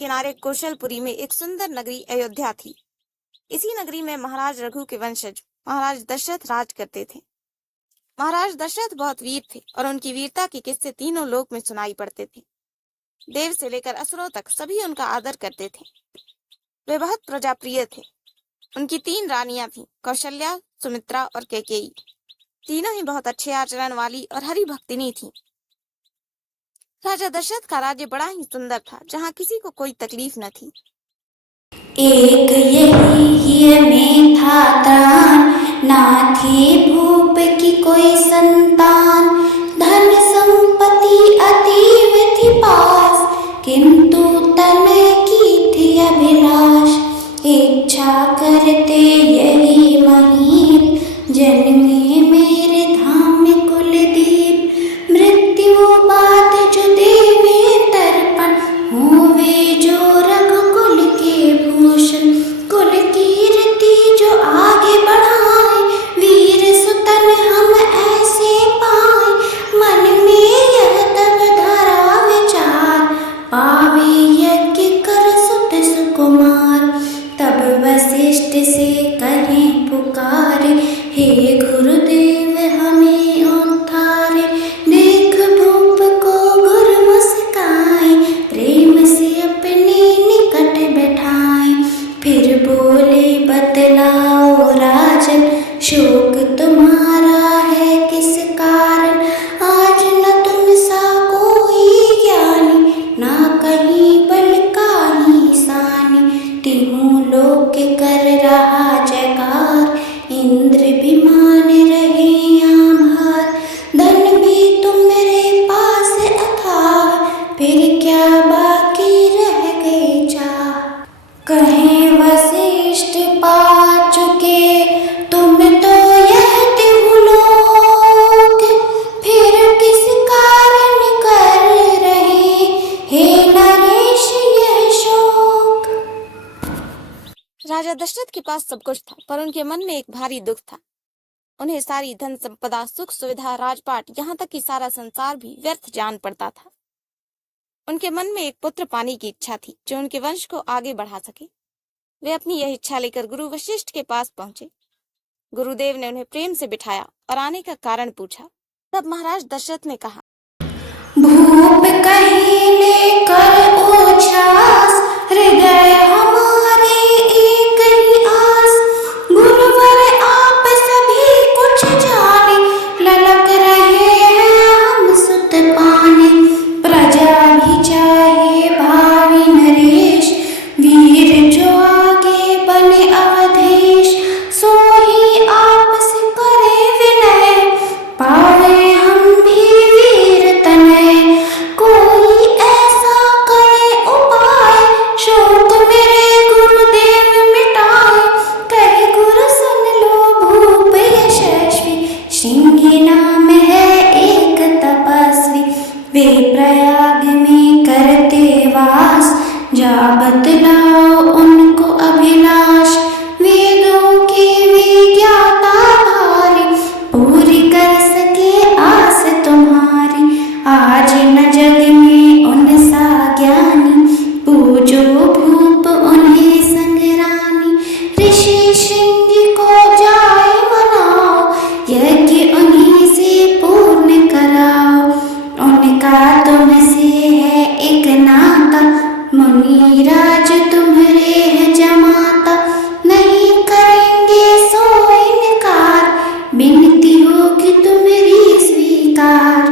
किनारे कौशलपुरी में एक सुंदर नगरी अयोध्या थी। इसी नगरी में महाराज रघु के वंशज महाराज दशरथ राज करते थे। महाराज दशरथ बहुत वीर थे और उनकी वीरता के किस्से तीनों लोक में सुनाई पड़ते थे। देव से लेकर असुरों तक सभी उनका आदर करते थे। वे बहुत प्रजाप्रिय थे। उनकी 3 रानियां थीं, कौशल्या, सुमित्रा और कैकेयी। तीनों ही बहुत अच्छे आचरण वाली और हरि भक्तिनी थीं। राजा दशरथ का राज्य बड़ा ही सुंदर था, जहाँ किसी को कोई तकलीफ न थी। एक यही में था त्राण, ना थी भूप की कोई संतान। धन संपत्ति अतीव थी पास, किंतु तन की थी अभिलाष। इच्छा करते यही महीप, जन्मे मेरे धाम में कुलदीप। मृत्यु बाद जो देवे तर्पण, होवे जो रघुकुल के भूषण। कुल कीर्ति जो आगे बढ़ाए, वीर सुतन हम ऐसे पाए। मन में यह तब धरा विचार, पावे यज्ञ कर सुत सुकुमार। तब वशिष्ठ से कहें पुकारे, हे गुरुदेव हमें उद्धारे। देख भूप को गुरु मुस्काए, प्रेम से अपने निकट बैठाए। फिर बोले बतलाओ राजन, शोक तुम्हारा है किस कारण। आज न तुम सा कोई ज्ञानी, ना कहीं बल काही सानी। तीनों लोक कर रहा जयकार, इंद्र भी मान रहे आभार। धन भी तुम्हारे पास अथाह, फिर क्या बाकी रह गई चाह। कहें वशिष्ठ पा चुके तुम तो यह तिहुलोक, फिर किस कारण कर रहे हे नरेश यह शोक। राजा दशरथ के पास सब कुछ था, पर उनके मन में एक भारी दुख था। उन्हें सारी धन संपदा, सुख सुविधा, राजपाट, यहाँ तक कि सारा संसार भी व्यर्थ जान पड़ता था। उनके मन में एक पुत्र पाने की इच्छा थी, जो उनके वंश को आगे बढ़ा सके। वे अपनी यह इच्छा लेकर गुरु वशिष्ठ के पास पहुंचे। गुरुदेव ने उन्हें प्रेम से बिठाया और आने का कारण पूछा। तब महाराज दशरथ ने कहा, भूप कहीं लेकर उछ्वास, हृदय हमारे एक ही आस। गुरुवर आप सभी कुछ जाने, ललक रहे हैं हम सुत पाने। प्रजा भी चाहे भावी नरेश, वीर जो आगे बने अवधेश। सो ही आपस करे विनय, पावे हम भी वीर तनय। कोई ऐसा करे उपाय, शोक मेरे गुरुदेव मिटाए। कहे गुरु सुन लो भूप यशस्वी, श्रृंगी नाम है एक तपस्वी। वे प्रयाग में करते वास, जा बतलाओ उनको अभिलाष। वेदों के वे ज्ञाता धारी, पूरी कर सके आस तुम्हारी। आज न जग में उन सा ज्ञानी, पूजो भूप उन्हें संग्रामी। ऋषि श्रृंगी को जाए मनाओ, यज्ञ उन्हीं से पूर्ण कराओ। उनका तुमसे है एक नाता, मुनिराज तुम्हारे है जमाता। नहीं करेंगे सो इनकार, बिनती होगी तुम्हारी स्वीकार।